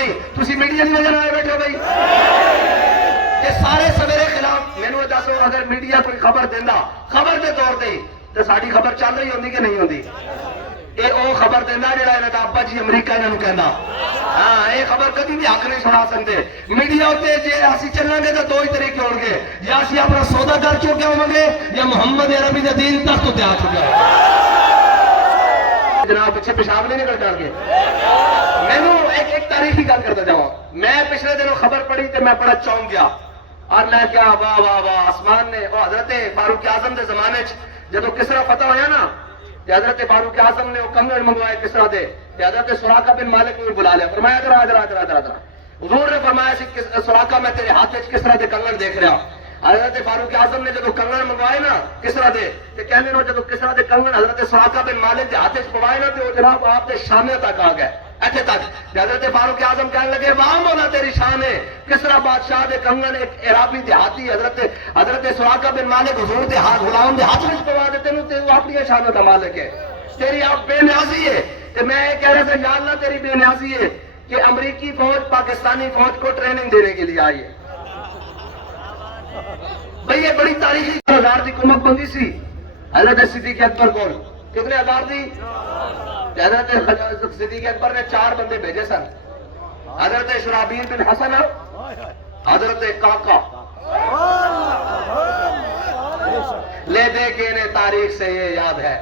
نہیں تسی میڈیا کی وجہ آئے بیٹھے ہو بھائی کہ سارے سویرے خلاف مینوں دسو اگر میڈیا کوئی خبر دینا خبر دے طور تے تو ساری خبر چل رہی ہوندی کہ نہیں ہوندی یہ وہ خبر دینا جڑا انہاں دا ابا جی امریکہ انہاں نوں کہندا ہاں یہ خبر کدی بھی حق نہیں سنا سکتے میڈیا تے جے اسی چلیں گے تو دو ہی طریقے ہون گے یا اسی اپنا سودا کر چکے ہوں گے یا محمد عربی دے دین تک تے آ چکے جناب پیچھے پیشاب نہیں نکل کر کے مینوں ایک تاریخی گل کرتا جاؤں میں پچھلے دنوں خبر پڑھی تے میں بڑا چونک گیا اور میں کیا واہ واہ واہ آسمان نے وہ حضرت فاروق اعظم دے زمانے جدو کسرا فتح ہویا نا حضرت فاروق اعظم نے وہ کنگن منگوائے کسرا دے حضرت سراقہ بن مالک نے بلا لیا فرمایا ادھر حضور نے فرمایا سی سراقہ میں تیرے ہاتھ کسرا دے کنگن دیکھ رہا حضرت فاروق اعظم نے جدو کنگن منگوائے نا کسرا دے تے کہنے نو جدو کسرا دے کنگن حضرت سراقہ بن مالک دے ہاتھ پوائے نا تے وہ جناب آپ دے شانے تک آ گئے ایتھے تک حضرت فاروق اعظم کہنے لگے واہ مولا تیری شان ہے کسرا بادشاہ دے کنگن ایک عرابی دیہاتی حضرت سراقہ بن مالک حضور دے ہاتھ غلام دے ہاتھ وچ پوا دیتے نو تے وہ اپنی شان دا مالک ہے تیری آپ بے نیازی ہے تے میں یہ کہہ رہا تھا یا اللہ تیری بے نیازی ہے کہ امریکی فوج پاکستانی فوج کو ٹریننگ دینے کے لیے آئی ہے بھئی یہ بڑی تاریخی 1000 دی کمک بندی سی حضرت صدیق اکبر کو کتنے 1000 دی حضرت صدیق اکبر نے 4 بندے بھیجے سن حضرت شرابیل بن حسن حضرت کاکا لے دے کے انہیں تاریخ سے یہ یاد ہے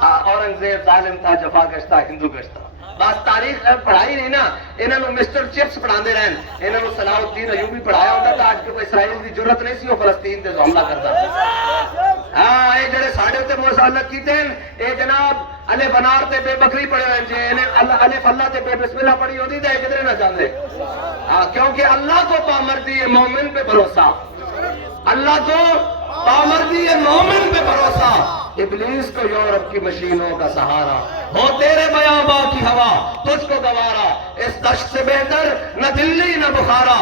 اورنگزیب ظالم تھا جفا گشتہ ہندو گشتہ بس تاریخ پڑھائی نہیں نا انہوں نے مسٹر چپس پڑھا دے رہے ہیں انہوں نے صلاح الدین ایوبی پڑھایا ہوتا تھا آج کے کوئی اسرائیل کی ضرورت نہیں سی وہ فلسطین تے حملہ کرتا ہاں یہ جڑے ساڈے تے مسلط کیتے ہیں اے جناب الف انار تے بے بکری پڑھے ہوئے جی انہیں الف اللہ تے بے بسم اللہ پڑھی ہوتی تے کدھر نہ جاندے کیونکہ اللہ کو پامردی ہے مومن پہ بھروسہ اللہ کو پامردی ہے مومن پہ بھروسہ ابلیس کو یورپ کی مشینوں کا سہارا ہو تیرے بیابا کی ہوا تجھ کو گوارا اس دشت سے بہتر نہ دلی نہ بخارا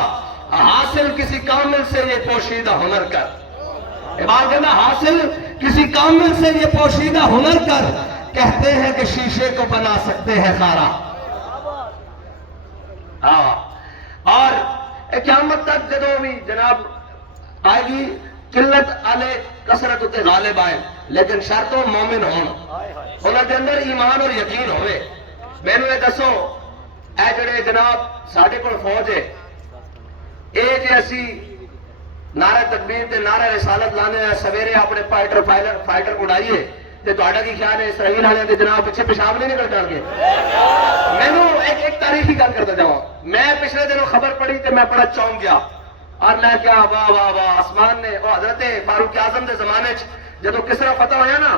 حاصل کسی کامل سے یہ پوشیدہ ہنر کر عبادت حاصل کسی کامل سے یہ پوشیدہ ہنر کر کہتے ہیں کہ شیشے کو بنا سکتے ہیں خارا اور قیامت تک جدو بھی جناب آئے گی قلت علی کثرت تے غالب آئے لیکن شرطوں مومن ہون انہاں دے اندر ایمان اور یقین ہوئے مینوں یہ دسو اے جڑے جناب ساڈے کول فوج ہے اے جے اسی نعرہ تکبیر تے نعرہ رسالت لانے سویرے اپنے فائٹر اڑائیے تے تہاڈا کی خیال ہے اسرائیل والے دے جناب پیچھے پیشاب نہیں نکل جان گے مینوں ایک تاریخی گل کرتا جاؤں میں پچھلے دنوں خبر پڑھی تے میں بڑا چونک گیا اور میں کیا واہ واہ واہ آسمان نے وہ حضرت فاروق اعظم دے زمانے جدو کسرا فتح ہویا نا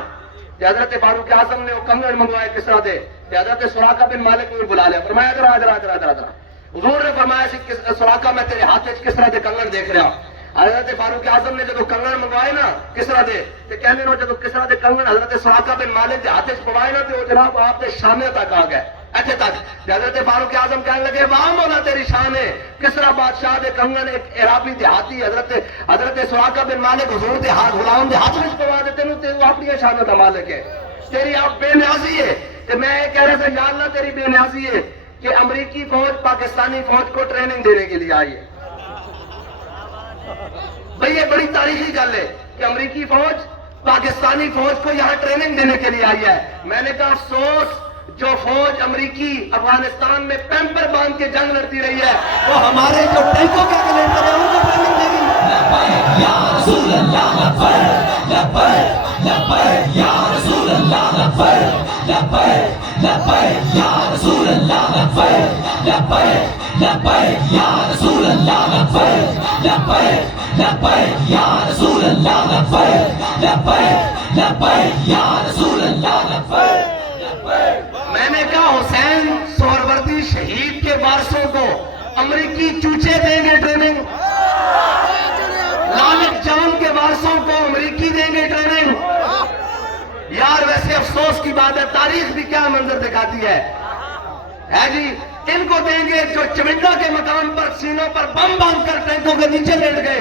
حضرت فاروق اعظم نے وہ کنگن منگوائے کسرا دے حضرت سراقہ بن مالک نے بلا لیا فرمایا ادھر حضور نے فرمایا سی سراقہ میں تیرے ہاتھ کسرا دے کنگن دیکھ رہا حضرت فاروق اعظم نے جدو کنگن منگوائے نا کسرا دے تے کہنے نو جدو کسرا دے کنگن حضرت سراقہ بن مالک دے ہاتھ پوائے نا تے وہ جناب آپ دے شانے تک آ گئے ایتھے تک حضرت فاروق اعظم کہنے لگے واہ مولا تیری شان ہے کسرا بادشاہ دے کنگن ایک عرابی دیہاتی حضرت سراقہ بن مالک حضور دے ہاتھ غلام دے ہاتھ وچ پوا دیتے نو تے وہ اپنی شان دا مالک ہے تیری آپ بے نیازی ہے تے میں یہ کہہ رہا تھا یا اللہ تیری بے نیازی ہے کہ امریکی فوج پاکستانی فوج کو ٹریننگ دینے کے لیے آئی ہے بھئی یہ بڑی تاریخی گل ہے کہ امریکی فوج پاکستانی فوج کو یہاں ٹریننگ دینے کے لیے آئی ہے میں نے کہا افسوس جو فوج امریکی افغانستان میں پیمپر باندھ کے جنگ لڑتی رہی ہے وہ ہمارے جو ٹینکوں کے کلینڈر ہیں ان کو ٹریننگ دے گی لبیک یا رسول اللہ لبیک لبیک لبیک یا رسول اللہ لبیک لبیک لبیک یا رسول اللہ لبیک لبیک لبیک یا رسول اللہ لبیک لبیک لبیک یا رسول اللہ لبیک لبیک لبیک یا رسول اللہ لبیک میں نے کہا حسین سہروردی شہید کے وارثوں کو امریکی چوچے دیں گے ٹریننگ لالک جان کے وارثوں کو امریکی دیں گے ٹریننگ یار ویسے افسوس کی بات ہے تاریخ بھی کیا منظر دکھاتی ہے جی ان کو دیں گے جو چمنڈا کے مقام پر سینوں پر بم باندھ کر ٹینکوں کے نیچے لیٹ گئے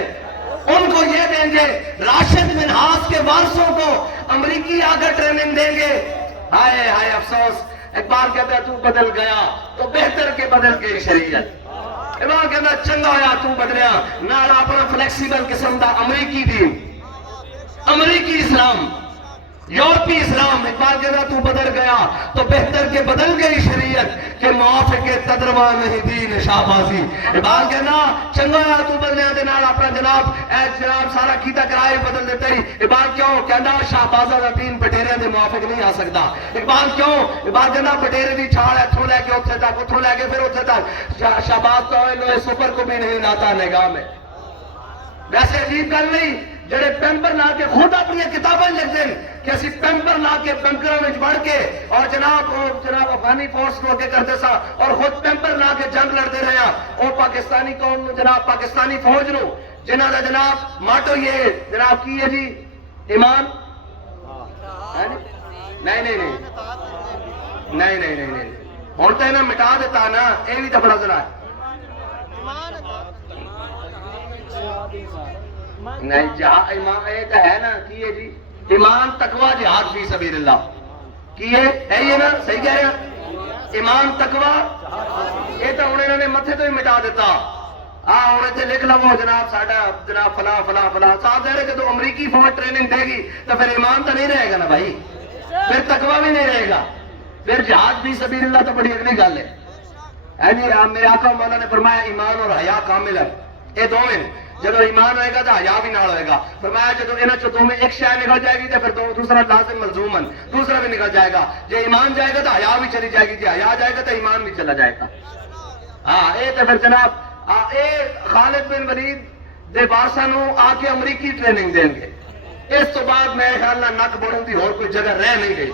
ان کو یہ دیں گے راشد منہاس کے وارثوں کو امریکی آ کر ٹریننگ دیں گے ہائے ہائے افسوس اقبال کہتا ہے تو بدل گیا تو بہتر کے بدل گئی شریعت، اقبال کہتا ہے چنگا ہویا تو بدلیا نال اپنا فلیکسیبل قسم دا امریکی دین، امریکی اسلام، یورپی اسلام، اقبال کہتا تو بدل گیا تو بہتر کے بدل گئی شریعت کہ موافق تدروا نہیں دین شاہبازی، اقبال کہنا چنگا ہے تو بدلنے دے نال اپنا جناب سارا کیتا کرائے بدل دیتا ہی، اقبال کیوں کہنا شاہبازہ دا دین بٹیرے دے موافق نہیں آ سکتا، اقبال کیوں اقبال کہنا بٹیرے دی چھاڑ ہے اتھوں لے کے اتھے تک، اتھوں لے کے پھر اتھے تک، شاہباز تو لوہے سپر کو بھی نہیں لاتا نگاہ میں۔ ویسے عجیب گل نہیں جڑے پیمپر لا کے خود اپنی کتابیں لکھ دیں کہ اسی پیمپر لا کے بنکروں میں بڑھ کے اور جناب افغانی فورس کو اگے کرتے سا اور خود پیمپر لا کے جنگ لڑتے رہے ہیں، اور پاکستانی قوم جناب پاکستانی فوج نو جنہاں دا جناب ماٹو یہ جناب کی ہے جی ایمان، نہیں نہیں نہیں نہیں نہیں نہیں نہیں ہوں تو انہیں مٹا دیتا نا، یہ بھی تو بڑا ذرا ہے نہیں جہاں ایمان ایک ہے نا کی ہے جی ایمان تقوی جہاد فی سبیل اللہ کی ہے یہ نا صحیح کہہ رہے ہیں ایمان تقوی، یہ تو انہوں نے متھے تو ہی مٹا دیتا، ہوں اتنے لکھ لو جناب ساڈا جناب فلاں فلاں فلاں، صاحب کہہ رہے کہ تو امریکی فوج ٹریننگ دے گی تو پھر ایمان تو نہیں رہے گا نا بھائی، پھر تقوی بھی نہیں رہے گا، پھر جہاد فی سبیل اللہ تو بڑی اگلی گل ہے جی۔ میرے آقا مولا نے فرمایا ایمان اور حیا کامل ہے، یہ دو ہیں، جب ایمان ہوئے گا تو حیا بھی نال ہوئے گا، فرمایا جب انہاں چوں دو میں ایک شے نکل جائے گی تو پھر دوسرا لازم ملزومن دوسرا بھی نکل جائے گا، جب ایمان جائے گا تو حیا بھی چلی جائے گی، جب حیا جائے گا تو ایمان بھی چلا جائے گا۔ ہاں اے تو پھر جناب اے خالد بن ولید دے وارثاں نو آ کے امریکی ٹریننگ دیں گے، اس تو بعد میرے خیال نال نک بڑھن دی اور کوئی جگہ رہ نہیں گئی،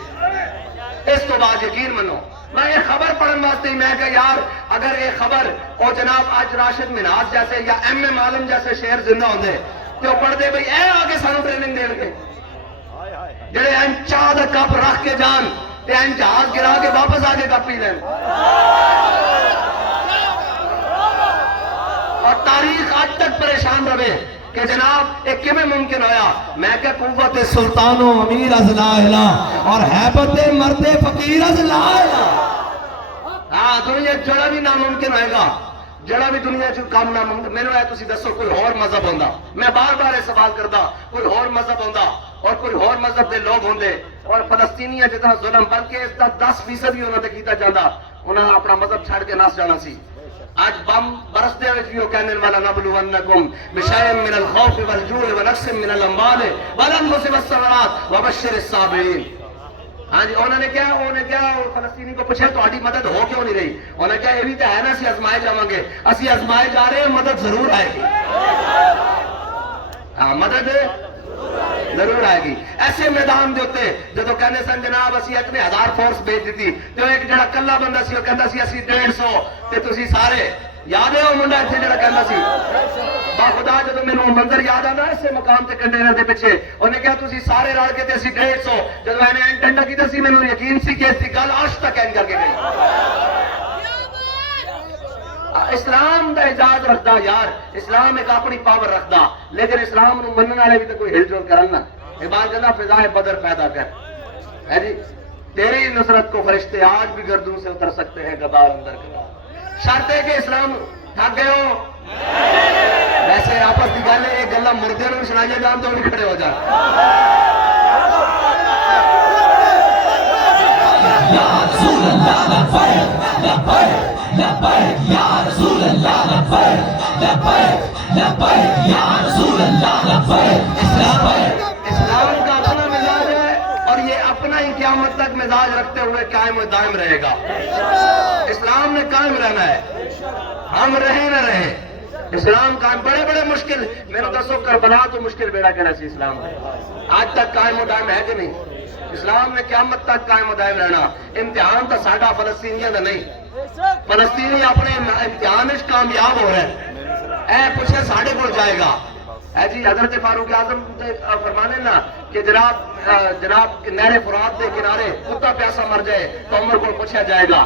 اس تو بعد یقین منو میں یہ خبر پڑھن واسطے ہی میں کہ یار اگر یہ خبر اور جناب آج راشد مناز جیسے یا ایم اے عالم جیسے شعر زندہ ہوندے تو پڑھ دے بھئی اے آگے سانو ٹریننگ دین گے، جڑے این چاہ دا کپ رکھ کے جان تے این جہاز گرا کے واپس آگے کپ پی لین، اور تاریخ آج تک پریشان رہے کہ جناب ایک کیویں ممکن ہویا، میں کہ قوت سلطان و امیر از لا الہ اور حیبت مرد فقیر از لا الہ، ہاں دنیا جڑا بھی ناممکن ہوئے گا، جڑا بھی دنیا چ کام ناممکن، میں نے تسی دسو کوئی اور مذہب ہوندا، میں بار بار یہ سوال کردا کوئی اور مذہب ہوندا اور کوئی اور مذہب دے لوگ ہوندے اور فلسطینیاں جتنا ظلم بلکہ اس دا 10% ہی انہاں تے کیتا جاندا، انہاں اپنا مذہب چھڑ کے نس جانا سی۔ آج بم برس دے وچ بھی وہ کہنے والا نبلونکم بشیء من الخوف والجوع ونقص من الاموال والانفس والثمرات وبشر الصابرین۔ ہاں جی انہوں نے کیا فلسطینی کو پوچھا تہاڈی مدد ہو کیوں نہیں رہی، انہوں نے کہا یہ بھی تو ہے نا اسی ازمائے جاواں گے، اسی ازمائے جا رہے ہیں، مدد ضرور آئے گی، ہاں مدد ضرور آئے گی۔ ایسے میدان دے ہوتے جدو کہنے سن جناب اسی اتنے 1000 فورس بھیج دیتی تو ایک جڑا کلا بندہ سی وہ کہندا سی اسی 150 تے تسی سارے، یاد ہے وہ منڈا اتنے جڑا کہندا سی با خدا جدو مینوں منظر یاد آندا اسے مقام تے کنٹینر دے پیچھے انہیں کہا تسی سارے رل کے تے اسی 150 جدو میں نے ڈنڈا کیتا سی مینوں یقین سی کہ اس دی گل عرش تک این کر کے گئی۔ اسلام دا اجازت رکھدا یار، اسلام ایک اپنی پاور رکھدا، لیکن اسلام نو منن والے بھی تو کوئی ہل جل کرن نا، اقبال کہتا فضائے بدر پیدا کر، ہے جی تیری نصرت کو فرشتے آج بھی گردوں سے اتر سکتے ہیں غبار اندر غبار، شرط ہے کہ اسلام تھک گئے ہو، ویسے آپس کی گل ہے یہ گلا مردے نو سنائیے جان تو بھی کھڑے ہو جان۔ یا رسول اللہ لبیک لبیک لبیک یا رسول اللہ لبیک لبیک لبیک یا رسول اللہ لبیک۔ اسلام کا اپنا مزاج ہے اور یہ اپنا ہی قیامت تک مزاج رکھتے ہوئے قائم و دائم رہے گا، اسلام نے قائم رہنا ہے، ہم رہیں نہ رہیں، اسلام قائم۔ بڑے بڑے مشکل میرے دسو کربلا تو مشکل بیڑا کہنا سی اسلام نے، آج تک قائم و دائم ہے کہ نہیں؟ اسلام نے قیامت تک قائم و دائم رہنا۔ امتحان تو ساڈا فلسطینیاں دا نہیں، فلسطینی اپنے امتحان وچ کامیاب ہو رہے ہیں، اے پوچھے ساڈے کول جائے گا، اے جی حضرت فاروق اعظم فرمانے نا کہ جناب نہر فرات دے کنارے کتا پیاسا مر جائے تو عمر کو پوچھا جائے گا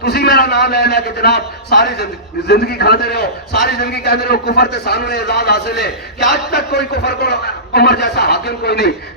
ਤੁਸੀਂ ਮੇਰਾ ਨਾਮ ਲੈ ਲੈ ਕੇ ਜਨਾਬ ਸਾਰੀ ਜ਼ਿੰਦਗੀ ਖਾਂਦੇ ਰਹੋ, ਸਾਰੀ ਜ਼ਿੰਦਗੀ ਕਹਿੰਦੇ ਰਹੋ ਕੁਫਰ ਤੇ ਸਾਨੂੰ ਇਜ਼ਾਦ ਹਾਸਿਲ ਹੈ ਕਿ ਅੱਜ ਤੱਕ ਕੋਈ ਕੁਫਰ ਕੋਲ ਉਮਰ ਜੈਸਾ ਹਾਕਿਮ ਕੋਈ ਨਹੀਂ,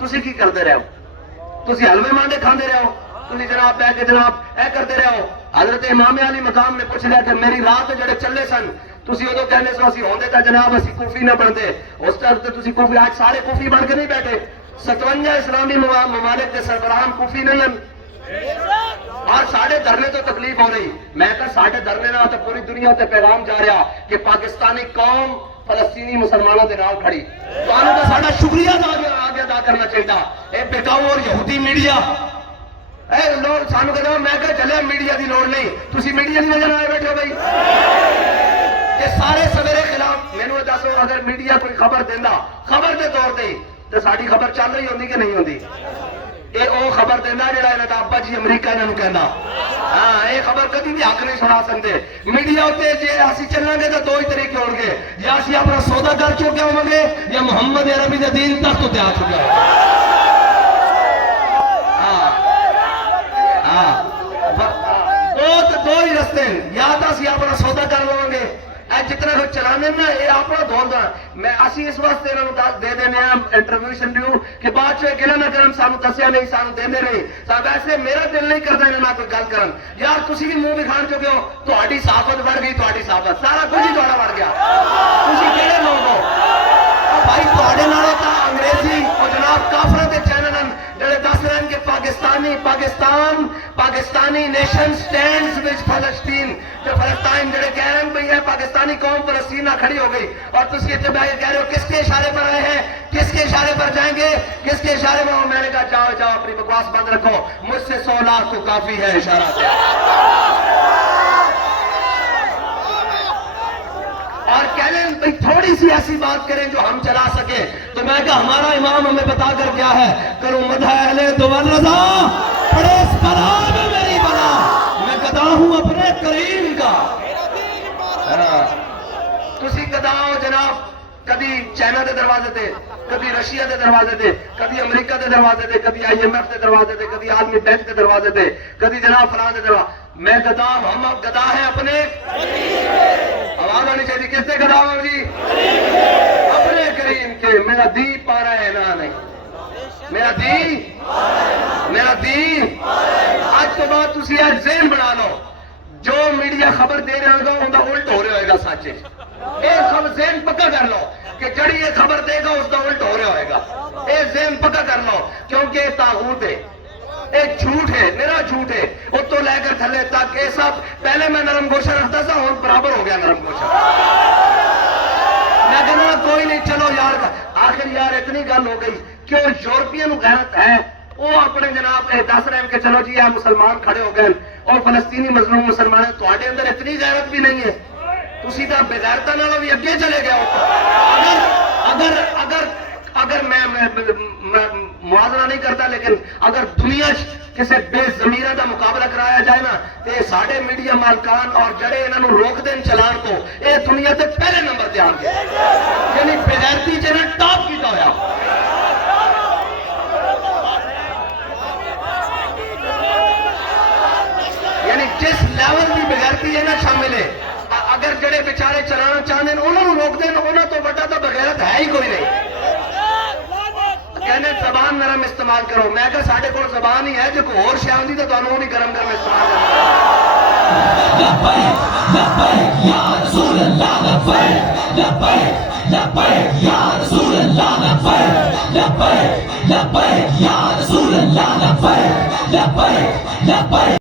ਤੁਸੀਂ ਕੀ ਕਰਦੇ ਰਹੇ ਹੋ? ਤੁਸੀਂ ਹਲਵੇ ਮਾਂਡੇ ਖਾਂਦੇ ਰਹੇ ਹੋ, ਤੁਸੀਂ ਜਨਾਬ ਬਹਿ ਕੇ ਜਨਾਬ ਇਹ ਕਰਦੇ ਰਹੇ ਹੋ। حضرت امام علی مقام نے پوچھ لیا کہ میری رات جڑے چلے سن ਤੁਸੀਂ ਉਦੋਂ ਕਹਿੰਦੇ ਸੋ ਅਸੀਂ ਹੁੰਦੇ ਤਾਂ ਜਨਾਬ ਅਸੀਂ ਕੂਫੀ ਨਾ ਬਣਦੇ, ਉਸ ਟਾਈਮ ਤੇ ਤੁਸੀਂ ਕੂਫੀ, ਅੱਜ ਸਾਰੇ ਕੂਫੀ ਬਣ ਕੇ ਨਹੀਂ ਬੈਠੇ। 57 اسلامی ممالک کے سربراہان کوفی نہیں ہیں اور ساڑھے دھرنے تو تکلیف ہو رہی، میں کہا ساڑھے دھرنے نہ تو پوری دنیا تے پیغام جا رہا کہ پاکستانی قوم فلسطینی مسلمانوں دے نال کھڑی، تو آنوں کا ساڑھا شکریہ آگے ادا کرنا چاہیے۔ اے بکاؤ اور یہودی میڈیا اے لوگ سانوں کہتا ہوں، میں کہا چلے میڈیا دی لوڑ نہیں، تسی میڈیا دی وجہ نہ آئے بیٹھے ہو بھائی، یہ سارے سویرے خلاف میں نے دسو اگر میڈیا کوئی خبر دینا خبر دے طور تے تو ساری خبر چل رہی ہوندی کہ نہیں ہوندی؟ اے او خبر دینا جڑا انہاں دا ابا جی امریکہ انہاں نوں کہندا، ہاں اے خبر کبھی بھی حق نہیں سنا سکتے میڈیا تے، جے اسی چلیں گے تو دو ہی طریقے ہون گے، یا اسی اپنا سودا کر چکے ہوں گے یا محمد عربی دے دین تخت تے آ چکے ہوں۔ دو ہی رستے ہیں، یا تو اسی اپنا سودا کر لوں گے، اے جتنا کچھ چلانے نا یہ اپنا دھوندا، میں اسی اس واسطے انہوں نے دے دینے ہیں انٹرویو شنٹریو کہ بعد چوئے گلہ نہ کرن سانو دسیا نہیں سانو دینے نہیں، ویسے میرا دل نہیں کرتا انہیں نہ کوئی گل کرن، یار تسی بھی منہ دکھان چکے ہو، تہاڈی صحافت بڑھ گئی، تہاڈی صحافت سارا کچھ ہی تہاڈا بڑھ گیا، تسی کیڑے لوگ ہو بھائی؟ تہاڈے نالوں تا انگریزی اور جناب کافراں دے چینل ہیں جڑے دس رہے ہیں کہ پاکستانی نیشن سٹینڈز وچ فلسطین، جو فلسطین جڑے کہہ رہے ہیں بھئی ہے پاکستانی قوم فلسطین نہ کھڑی ہو گئی، اور تسی اتنے بیٹھ کے کہہ رہے ہو کس کے اشارے پر آئے ہیں، کس کے اشارے پر جائیں گے، کس کے اشارے پر؟ میں نے کہا جاؤ جاؤ اپنی بکواس بند رکھو، مجھ سے 100 لاکھ تو کافی ہے اشارہ سے، اور کہہ رہے ہیں بھئی تھوڑی سی ایسی بات کریں جو ہم چلا سکیں، تو میں کہا ہمارا امام ہمیں بتا کر کیا ہے، کرو مدح اہل دوال رضا پڑے اس بلا میں میری بلا، میں گدا ہوں اپنے کریم کا۔ تسی گدا ہو جناب، کبھی چائنا دے دروازے تے، کبھی رشیا دے دروازے تے، کبھی امریکہ دے دروازے تے، کبھی IMF دے دروازے تے، کبھی عالمی بینک دے دروازے تے، کبھی جناب فلاں دے دروازے، میں گدا ہوں، ہم گدا ہیں اپنے آواز آنی چاہیے، کس سے گدا ہوں جی؟ اپنے کریم کے، میرا دی پا رہا ہے نا نہیں، میرا دی آج تو بات تسی آج ذہن بنا لو، جو میڈیا خبر دے رہا ہوگا ان کا الٹ ہو رہا ہوئے گا سچے، ایک خبر ذہن پکا کر لو کہ جڑی یہ خبر دے گا اس کا الٹ ہو رہا ہوئے گا، ایک ذہن پکا کر لو، کیونکہ یہ طاغوت ہے، ایک جھوٹ ہے، میرا جھوٹ ہے، وہ تو لے کر تھلے تک یہ سب، پہلے میں نرم گوشہ رکھتا تھا اور برابر ہو گیا نرم گوشہ، میں کہنا کوئی نہیں، چلو یار آخر یار اتنی گل ہو گئی، کیوں یورپین غیرت ہے، وہ اپنے جناب دس رہے ہیں کہ چلو جی یہ مسلمان کھڑے ہو گئے اور فلسطینی مظلوم مسلمان ہیں، تہاڈے اندر اتنی غیرت بھی نہیں ہے، تسی تو بغیرتا نالوں بھی اگے چلے گئے ہو۔ اگر میں موازنہ نہیں کرتا، لیکن اگر دنیا کسی بے ضمیرہ دا مقابلہ کرایا جائے نا تو یہ ساڑھے میڈیا مالکان اور جڑے انہوں روک دیں چلان کو، یہ دنیا تے پہلے نمبر تے آن گے، یعنی بغیرتی جنہاں ٹاپ کیتا ہویا، یعنی جس لیول کی بغیرتی ہے نا شامل ہے، اگر جڑے بیچارے چلانا چاہتے ہیں انہوں نے روک دیں، انہوں تو بڑا تو بغیرت ہے ہی کوئی نہیں۔ کہنے زبان نرم استعمال کرو، میں کہا ساڑھے کو زبان ہی ہے جو کوئی اور شے ہوندی تو تانوں بھی گرم گرم استعمال کرو۔ لبیک لبیک یا رسول اللہ، لبیک لبیک لبیک یا رسول اللہ، لبیک لبیک لبیک یا رسول اللہ، لبیک لبیک لبیک